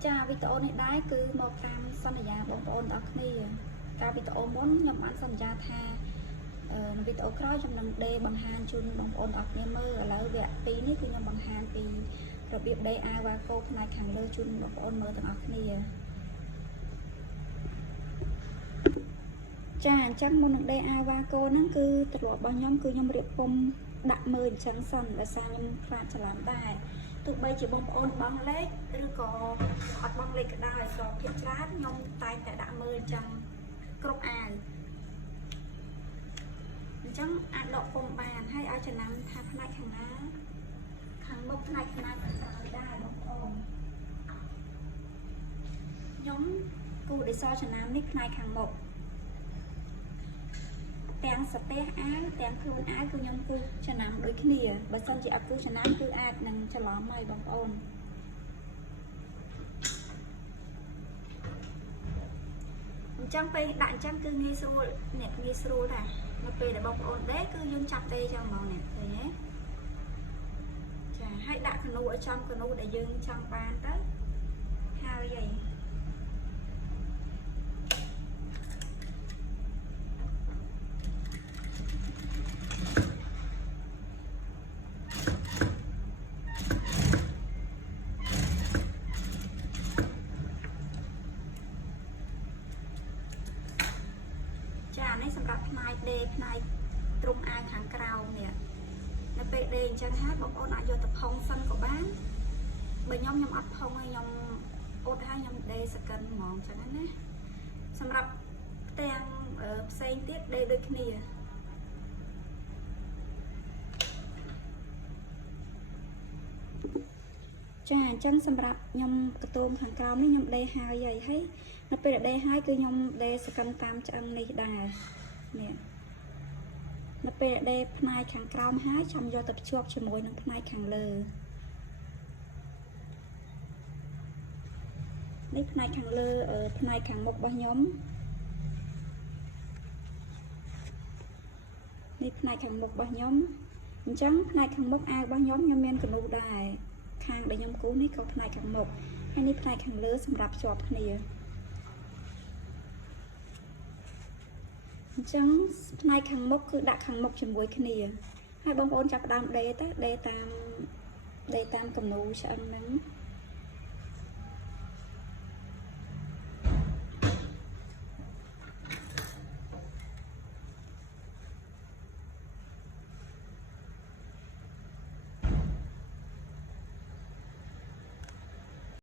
cha video này đái cứ một cam sân nhà bóng ôn đó kia ca video muốn nhầm ăn sân nhà tha video khói trong lần đê bằng hàng chun bóng ôn đó nghe mơ ở lại vẹn tí ní cứ nhầm bằng hàng thì rồi việc đây ai và cô này khẳng lơ chun bóng ôn mơ thằng ọc kia cha chắc muốn được đây ai và cô nó cứ thật lộ bao nhóm cứ nhóm điệp phong đặt mời trắng sần và sang nhóm pha cho làm tài tụi bây chỉ bông ôn băng lếtឬក៏អត់បង់លេខក៏ដោយក៏ភាគច្រើនខ្ញុំតែតែដាក់មើលអញ្ចឹងគ្រប់អាវអញ្ចឹងអាចដកពុំបានហើយឲ្យចំណាំថាផ្នែកខាងណាខាងមុខផ្នែកខាងណាក៏ត្រូវដែរបងប្អូនខ្ញុំគូដេសចំណាំនេះផ្នែកខាងមុខទាំងសតេះអាវទាំងខ្លួនអាវគឺខ្ញុំគឺចំណាំដូចគ្នាបើសិនជាអត់គឺចំណាំគឺអាចនឹងច្រឡំហើយបងប្អូនអញ្ចឹងពេលដាក់អញ្ចឹងគឺងាយស្រួលអ្នកងាយស្រួលដែរនៅពេលដែលបងប្អូនដេកគឺយើងចាប់ដេកចឹងហ្មងនេះឃើញទេចាហើយដាក់កនូឲ្យចំកនូដែលយើងចង់បានទៅហើយអីនេះសម្រាប់ផ្នែកដេផ្នែកទ្រុងអាវខាងក្រោមនេះនៅពេលដេអញ្ចឹងហើយបងប្អូនអាចយកទៅផុងសិនក៏បានបើខ្ញុំអត់ផុងហើយខ្ញុំអត់ហើយខ្ញុំដេសកិនហ្មងអញ្ចឹងណាសម្រាប់ផ្ទាំងផ្សេងទៀតដេដូចគ្នាចាអញ្ចឹងសម្រាប់ខ្ញុំកតូមខាងក្រោមនេះខ្ញុំដេហើយហើយនៅពេលដេហើយគឺខ្ញុំដេសកិនតាមឆ្អឹងនេះដែរនេះនៅពេលដេផ្នែកខាងក្រោមហើយចាំយកទៅភ្ជាប់ជាមួយនឹងផ្នែកខាងលើនេះផ្នែកខាងលើផ្នែកខាងមុខរបស់ខ្ញុំនេះផ្នែកខាងមុខរបស់ខ្ញុំអញ្ចឹងផ្នែកខាងមុខអាវរបស់ខ្ញុំមានកនូដែរខាងដែលខ្ញុំគូសនេះក៏ផ្នែកខាងមុខហើយនេះផ្នែកខាងលើសម្រាប់ភ្ជាប់គ្នាអញ្ចឹងផ្នែកខាងមុខគឺដាក់ខាងមុខជាមួយគ្នាហើយបងប្អូនចាប់ផ្ដើមដេទៅដេតាមគំនូឆ្អឹងហ្នឹង